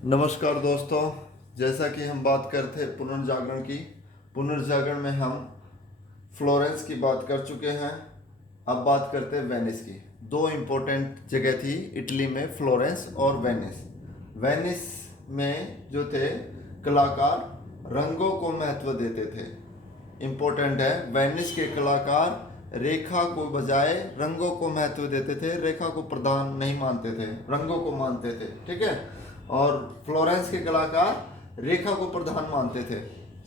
नमस्कार दोस्तों। जैसा कि हम बात करते हैं पुनर्जागरण की। पुनर्जागरण में हम फ्लोरेंस की बात कर चुके हैं। अब बात करते हैं वेनिस की। दो इम्पोर्टेंट जगह थी इटली में, फ्लोरेंस और वेनिस। वेनिस में जो थे कलाकार रंगों को महत्व देते थे। इम्पोर्टेंट है, वेनिस के कलाकार रेखा को बजाय रंगों को महत्व देते थे, रेखा को प्रधान नहीं मानते थे, रंगों को मानते थे। ठीक है। और फ्लोरेंस के कलाकार रेखा को प्रधान मानते थे।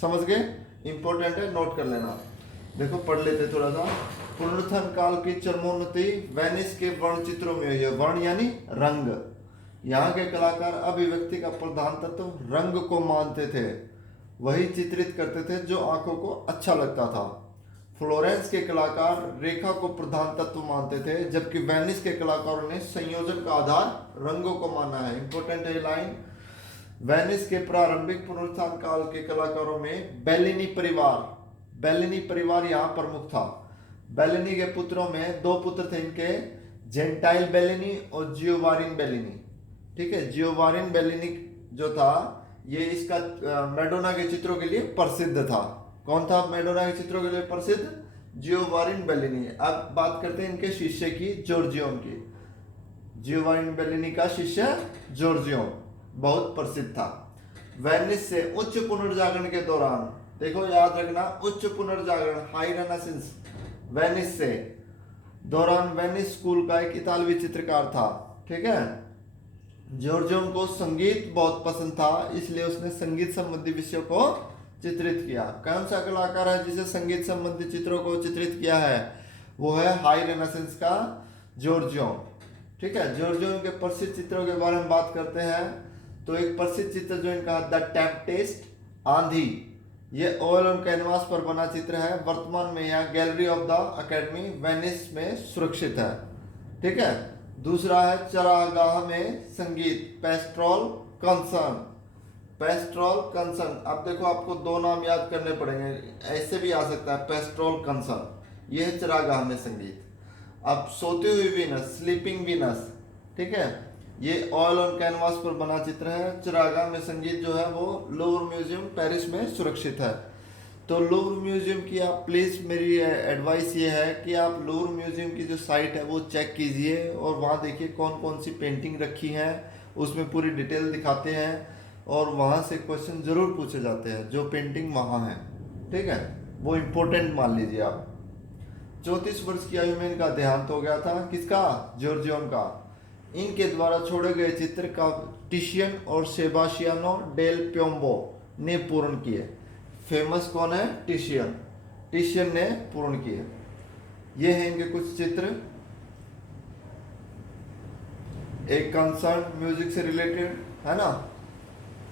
समझ गए? इंपॉर्टेंट है, नोट कर लेना। देखो पढ़ लेते थोड़ा सा। पुनरुत्थान काल की चरमोन्नति वेनिस के वर्ण चित्रों में हुई है। वर्ण यानी रंग। यहाँ के कलाकार अभिव्यक्ति का प्रधान तत्व रंग को मानते थे, वही चित्रित करते थे जो आंखों को अच्छा लगता था। फ्लोरेंस के कलाकार रेखा को प्रधान तत्व मानते थे, जबकि वेनिस के कलाकारों ने संयोजन का आधार रंगों को माना है। इंपॉर्टेंट है लाइन। वेनिस के प्रारंभिक पुनरुत्थान काल के कलाकारों में बेलिनी परिवार यहाँ प्रमुख था। बेलिनी के पुत्रों में दो पुत्र थे इनके, जेंटाइल बेलिनी और जियोवारिन बेलिनी। ठीक है। जियोवारिन बेलिनी जो था, ये इसका मैडोना के चित्रों के लिए प्रसिद्ध था। कौन था मैडोना के चित्रों के लिए प्रसिद्ध? जियोवारिन बेलिनी। अब बात करते हैं इनके शिष्य की, जॉर्जियोन की। जियोवानी बेलिनी का शिष्य जॉर्जियोन बहुत प्रसिद्ध था। वेनिस से उच्च पुनर्जागरण के दौरान, देखो याद रखना, उच्च पुनर्जागरण, हाई रेनेसांस, वेनिस से दौरान वेनिस स्कूल का एक इतालवी चित्रकार था। ठीक है। जॉर्जियोन को संगीत बहुत पसंद था, इसलिए उसने संगीत संबंधी विषयों को चित्रित किया। कौन सा कलाकार है जिसे संगीत संबंधी चित्रों को चित्रित किया है? वो है हाई रेनेसांस का जॉर्जियोन। ठीक है। जॉर्जियोन के प्रसिद्ध चित्रों के बारे में बात करते हैं तो एक प्रसिद्ध चित्र जो इनका द टेम्पटेस्ट, आंधी, ये ऑयल ऑन कैनवास पर बना चित्र है। वर्तमान में यह gallery of the academy Venice में सुरक्षित है। ठीक है। दूसरा है चरागाह में संगीत, पेस्ट्रोल कंसर्न। पेस्ट्रोल कंसर्न, अब देखो आपको दो नाम याद करने पड़ेंगे, ऐसे भी आ सकता है पेस्ट्रोल कंसर्न। यह है चरागाह में संगीत। अब सोती हुई वीनस, स्लीपिंग वीनस। ठीक है। ये ऑयल ऑन कैनवास पर बना चित्र है। चरागाह में संगीत जो है वो लूवर म्यूजियम पेरिस में सुरक्षित है। तो लूवर म्यूजियम की आप प्लीज़, मेरी एडवाइस ये है कि आप लूवर म्यूजियम की जो साइट है वो चेक कीजिए और वहाँ देखिए कौन कौन सी पेंटिंग रखी हैं, उसमें पूरी डिटेल दिखाते हैं और वहाँ से क्वेश्चन ज़रूर पूछे जाते हैं जो पेंटिंग वहाँ है। ठीक है। वो इम्पोर्टेंट मान लीजिए आप। 34 वर्ष की आयु में इनका देहांत हो गया था। किसका? जॉर्जियोन का। इनके द्वारा छोड़े गए चित्र का टिशियन और सेबास्टियानो डेल प्योम्बो ने पूर्ण किए। फेमस कौन है? टिशियन। टिशियन ने पूर्ण किए। ये हैं इनके कुछ चित्र। एक कंसर्न म्यूजिक से रिलेटेड है ना।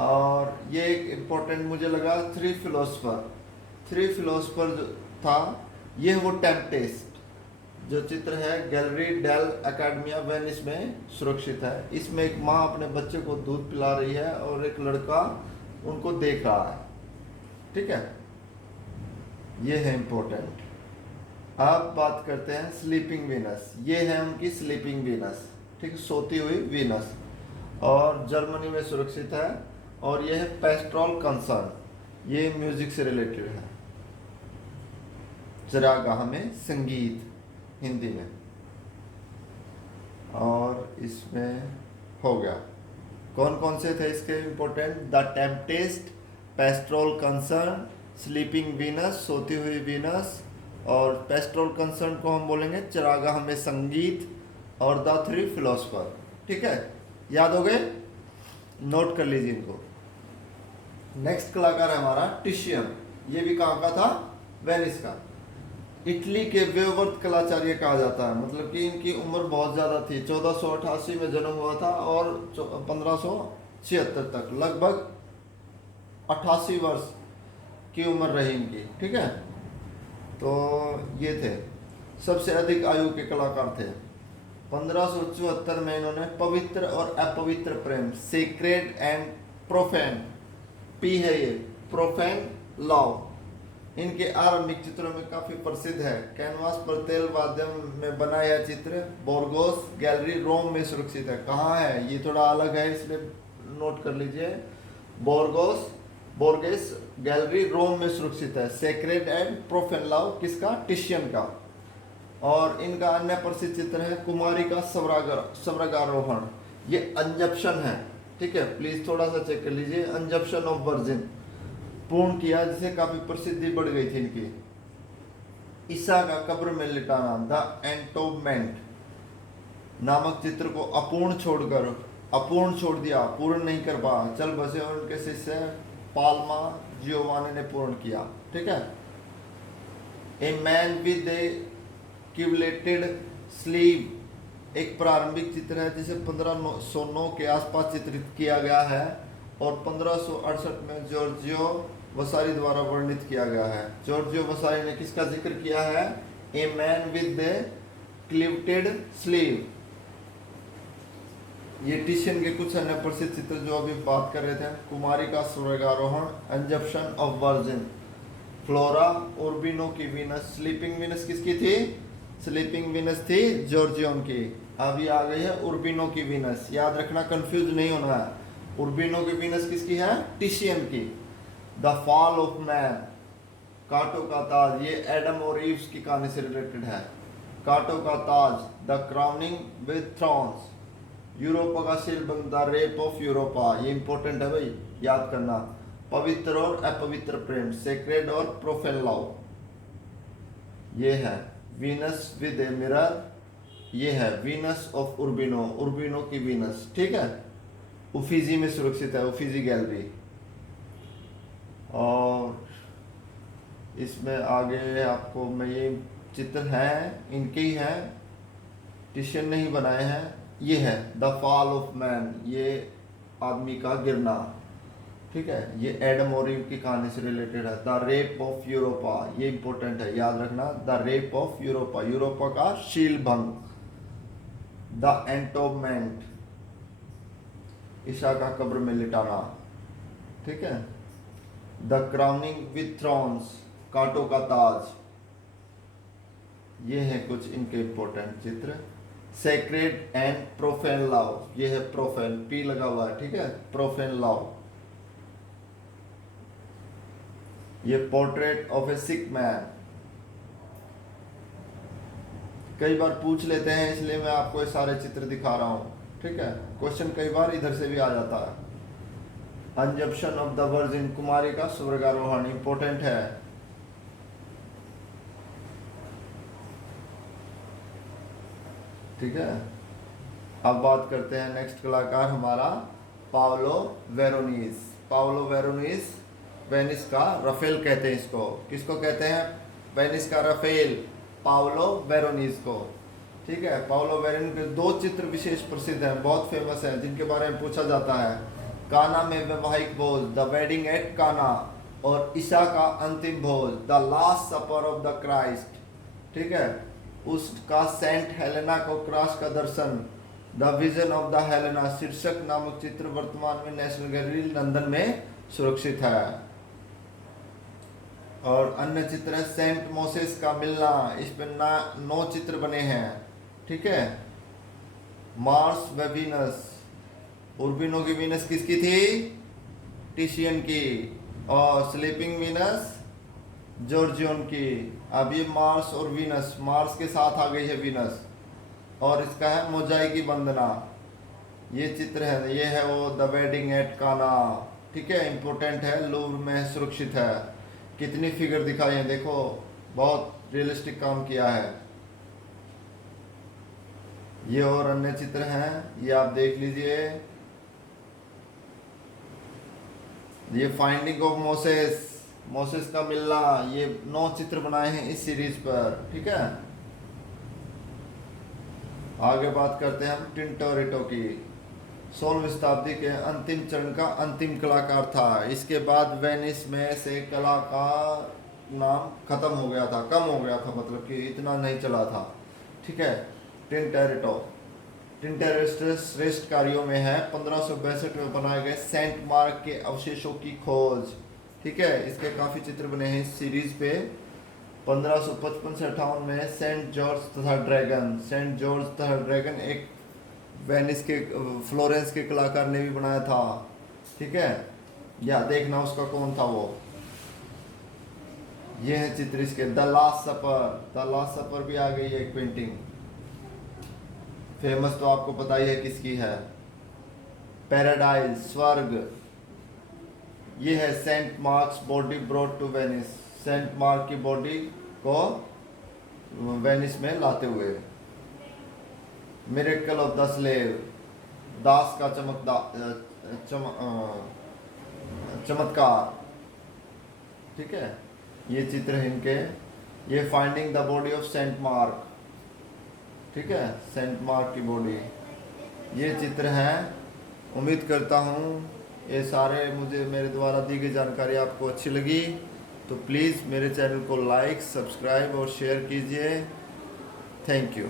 और ये एक इम्पोर्टेंट मुझे लगा, थ्री फिलोसफर जो था, ये वो टेम्पटेस्ट जो चित्र है गैलरी डेल अकेडमिया वेनिस में सुरक्षित है। इसमें एक माँ अपने बच्चे को दूध पिला रही है और एक लड़का उनको देख रहा है। ठीक है। ये है इम्पोर्टेंट। अब बात करते हैं स्लीपिंग वीनस। ये है उनकी स्लीपिंग वीनस। ठीक, सोती हुई वीनस, और जर्मनी में सुरक्षित है। और ये है पेस्ट्रोल कंसर्न, ये म्यूजिक से रिलेटेड है। चरागाह में संगीत, हिंदी में। और इसमें हो गया। कौन कौन से थे इसके important? The temptest, पेस्ट्रोल concern, sleeping Venus, सोती हुई वीनस, और पेस्ट्रोल कंसर्न को हम बोलेंगे चरागाह में संगीत, और द थ्री फिलोसफर। ठीक है। याद हो गए? नोट कर लीजिए इनको। नेक्स्ट कलाकार है हमारा टिशियन। ये भी कहाँ का था? वेनिस का। इटली के वेवर्थ कलाचार्य कहा जाता है, मतलब कि इनकी उम्र बहुत ज़्यादा थी। 1488 में जन्म हुआ था और 1576 तक, लगभग 88 वर्ष की उम्र रही इनकी। ठीक है। तो ये थे सबसे अधिक आयु के कलाकार थे। 1574 में इन्होंने पवित्र और अपवित्र प्रेम, सेक्रेड एंड प्रोफेन, पी है ये, प्रोफेन लव, इनके आरंभिक चित्रों में काफी प्रसिद्ध है। कैनवास पर तेल माध्यम में बना यह चित्र बोर्गोस गैलरी रोम में सुरक्षित है। कहाँ है? ये थोड़ा अलग है, इसलिए नोट कर लीजिए। बोर्गेस गैलरी रोम में सुरक्षित है। सेक्रेड एंड प्रोफेन लव किसका? टिशियन का। और इनका अन्य प्रसिद्ध चित्र है कुमारी का स्वर्गारोहण। ये अंजप्शन है, ठीक है, प्लीज थोड़ा सा चेक कर लीजिए। अंजप्शन ऑफ वर्जिन पूर्ण किया, जिसे काफी प्रसिद्धि बढ़ गई थी इनकी। ईसा का कब्र में लिटाना, द एंटोमेंट नामक चित्र को अपूर्ण छोड़ दिया, पूर्ण नहीं कर पाया। चल बसे और उनके शिष्य पाल्मा जियोवानी ने पूर्ण किया, ठीक है। A man with a quilted sleeve एक प्रारंभिक चित्र है जिसे 1509 के आसपास चित्रित किया गया है और 1568 में जॉर्जियो वसारी द्वारा वर्णित किया गया है। जॉर्जियो वसारी ने किसका जिक्र किया है? A man with a quilted sleeve. ये टिशियन के कुछ अन्य प्रसिद्ध चित्र जो अभी बात कर रहे थे। कुमारी का स्वर्गारोहण, अंजप्शन ऑफ वर्जिन, फ्लोरा उर्बिनो की वीनस। स्लीपिंग वीनस किसकी थी? स्लीपिंग वीनस थी जॉर्जियन की। अभी आ गई है उर्बिनो की वीनस, याद रखना, कंफ्यूज नहीं होना है। उर्बिनो की वीनस किसकी है? टिशियन की। द फॉल ऑफ मैन, कांटों का ताज, ये एडम और ईव्स की कहानी से रिलेटेड है। कांटों का ताज, the crowning with thorns, Europa का शिल्प, द रेप ऑफ यूरोपा, ये इंपॉर्टेंट है भाई, याद करना। पवित्र और अपवित्र प्रेम, सेक्रेड और प्रोफेन लव, ये है। वीनस विद ए मिरर, ये है वीनस ऑफ उर्बिनो, उर्बिनो की वीनस, ठीक है। उफीजी में सुरक्षित है, उफीजी गैलरी। और इसमें आगे आपको मैं ये चित्र हैं, इनके ही हैं, टिशियन ने ही बनाए हैं। ये है द फॉल ऑफ मैन, ये आदमी का गिरना, ठीक है। ये एडम और ईव की कहानी से रिलेटेड है। द रेप ऑफ यूरोपा, ये इंपॉर्टेंट है, याद रखना। The rape of Europa, Europa का शील भंग। द एंटोमेंट, ईसा का कब्र में लिटाना, ठीक है। द क्राउनिंग विथ थ्रॉन्स, कांटों का ताज, ये है कुछ इनके इंपॉर्टेंट चित्र। सेक्रेड एंड प्रोफेन लव, ये है प्रोफेन, पी लगा हुआ है, ठीक है, प्रोफेन लव। ये portrait of A sick man, कई बार पूछ लेते हैं इसलिए मैं आपको ये सारे चित्र दिखा रहा हूं, ठीक है। क्वेश्चन कई बार इधर से भी आ जाता है। अंजप्शन ऑफ द वर्जिन, कुमारी का स्वर्गारोहण, इंपॉर्टेंट है। ठीक है। अब बात करते हैं नेक्स्ट कलाकार हमारा पावलो वेरोनीज। पावलो वेरोनीज वेनिस का रफेल कहते हैं इसको। किसको कहते हैं? वेनिस का रफेल, पावलो वेरोनीज को, ठीक है। पावलो वेरोनीज के दो चित्र विशेष प्रसिद्ध हैं, बहुत फेमस हैं, जिनके बारे में पूछा जाता है। काना में वैवाहिक भोज, द वेडिंग एट काना, और ईसा का अंतिम भोज, the last supper of the Christ, ठीक है। उसका सेंट हेलेना को क्रॉस का दर्शन, the vision of the Helena शीर्षक नामक चित्र वर्तमान में नेशनल गैलरी लंदन में सुरक्षित है। और अन्य चित्र है सेंट मोसेस का मिलना, इस पर 9 चित्र बने हैं, ठीक है। मार्स व वीनस, उर्बिनो की वीनस किसकी थी? टिशियन की। और स्लीपिंग वीनस जॉर्जियन की। अब ये मार्स और वीनस, मार्स के साथ आ गई है वीनस, और इसका है मोजाइकी वंदना, ये चित्र है। ये है वो द वेडिंग एट काना, ठीक है, इंपॉर्टेंट है, लूव्र में सुरक्षित है। कितनी फिगर दिखाई है देखो, बहुत रियलिस्टिक काम किया है। ये और अन्य चित्र हैं, ये आप देख लीजिए। ये फाइंडिंग ऑफ मोसेस, मोसेस का मिलना, ये 9 चित्र बनाए हैं इस सीरीज पर, ठीक है। आगे बात करते हैं हम टिंटोरेटो की। 16वीं शताब्दी के अंतिम चरण का अंतिम कलाकार था। इसके बाद वेनिस में से कला का नाम खत्म हो गया था, कम हो गया था, मतलब कि इतना नहीं चला था, ठीक है। टिंटोरेटो श्रेष्ठ कार्यों में है। 1562 में बनाए गए सेंट मार्क के अवशेषों की खोज, ठीक है। इसके काफी चित्र बने हैं इस सीरीज पे। 1555 से 58 में सेंट जॉर्ज तथा ड्रैगन, सेंट जॉर्ज तथा ड्रैगन एक वेनिस के फ्लोरेंस के कलाकार ने भी बनाया था। ठीक है, या देखना उसका कौन था वो। ये है चित्र इसके, the last supper. The last supper भी आ गई है एक पेंटिंग, फेमस तो आपको पता ही है किसकी है, पैराडाइज, स्वर्ग। ये है saint Mark's body brought to Venice, saint Mark की बॉडी को वेनिस में लाते हुए। मिरेकल ऑफ द स्लेव, दास का चमत्कार। ठीक है, ये चित्र है इनके। ये finding the body of saint Mark, ठीक है, सेंट मार्क की बॉडी। ये चित्र हैं। उम्मीद करता हूँ ये सारे मुझे मेरे द्वारा दी गई जानकारी आपको अच्छी लगी, तो प्लीज़ मेरे चैनल को लाइक, सब्सक्राइब और शेयर कीजिए। Thank you.